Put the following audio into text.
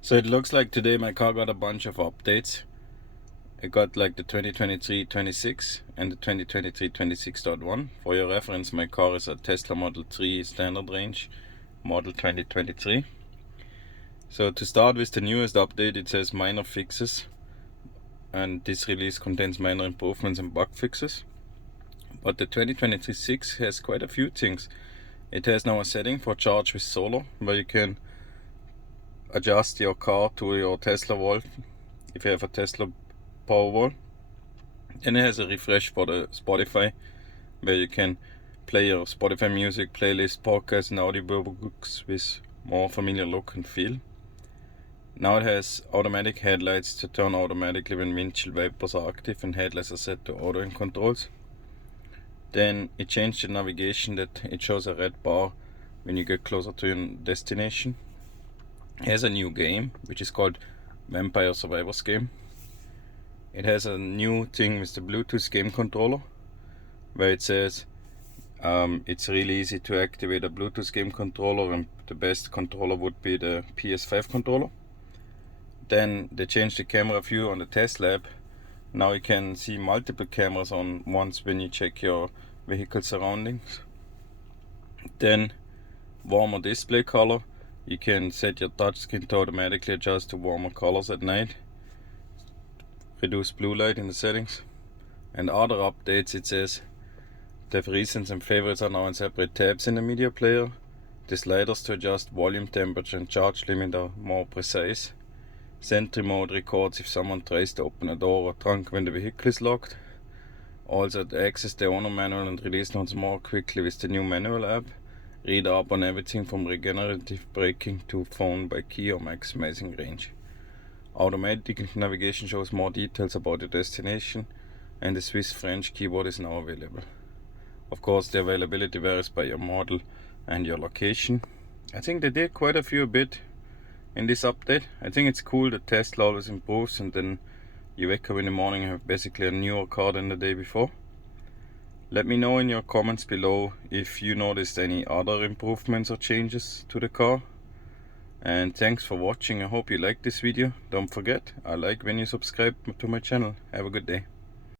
So it looks like today my car got a bunch of updates. It got like the 2023.26 and the 2023.26.1. For your reference, my car is a Tesla Model 3 standard range, model 2023. So to start with the newest update, it says minor fixes, and this release contains minor improvements and bug fixes. But the 2023.6 has quite a few things. It has now a setting for charge with solar, where you can adjust your car to your Tesla volt if you have a Tesla Powerwall. Then it has a refresh for the Spotify, where you can play your Spotify music, playlist, podcasts and audiobooks with more familiar look and feel. Now it has automatic headlights to turn automatically when windshield wipers are active and headlights are set to auto and controls. Then it changed the navigation that it shows a red bar when you get closer to your destination. It has a new game, which is called Vampire Survivors game. It has a new thing with the Bluetooth game controller, where it says it's really easy to activate a Bluetooth game controller, and the best controller would be the PS5 controller. Then they changed the camera view on the Tesla app. Now you can see multiple cameras on once when you check your vehicle surroundings. Then warmer display color. You can set your touchscreen to automatically adjust to warmer colors at night. Reduce blue light in the settings. And other updates, it says the recents and favorites are now in separate tabs in the media player. The sliders to adjust volume, temperature and charge limit are more precise. Sentry mode records if someone tries to open a door or trunk when the vehicle is locked. Also access the owner manual and release notes more quickly with the new manual app. Read up on everything from regenerative braking to phone by key or maximizing range. Automatic navigation shows more details about the destination, and the Swiss-French keyboard is now available. Of course, the availability varies by your model and your location. I think they did quite a few bit in this update. I think it's cool that Tesla always improves, and then you wake up in the morning and have basically a newer car than the day before. Let me know in your comments below if you noticed any other improvements or changes to the car. And thanks for watching. I hope you liked this video. Don't forget, I like when you subscribe to my channel. Have a good day.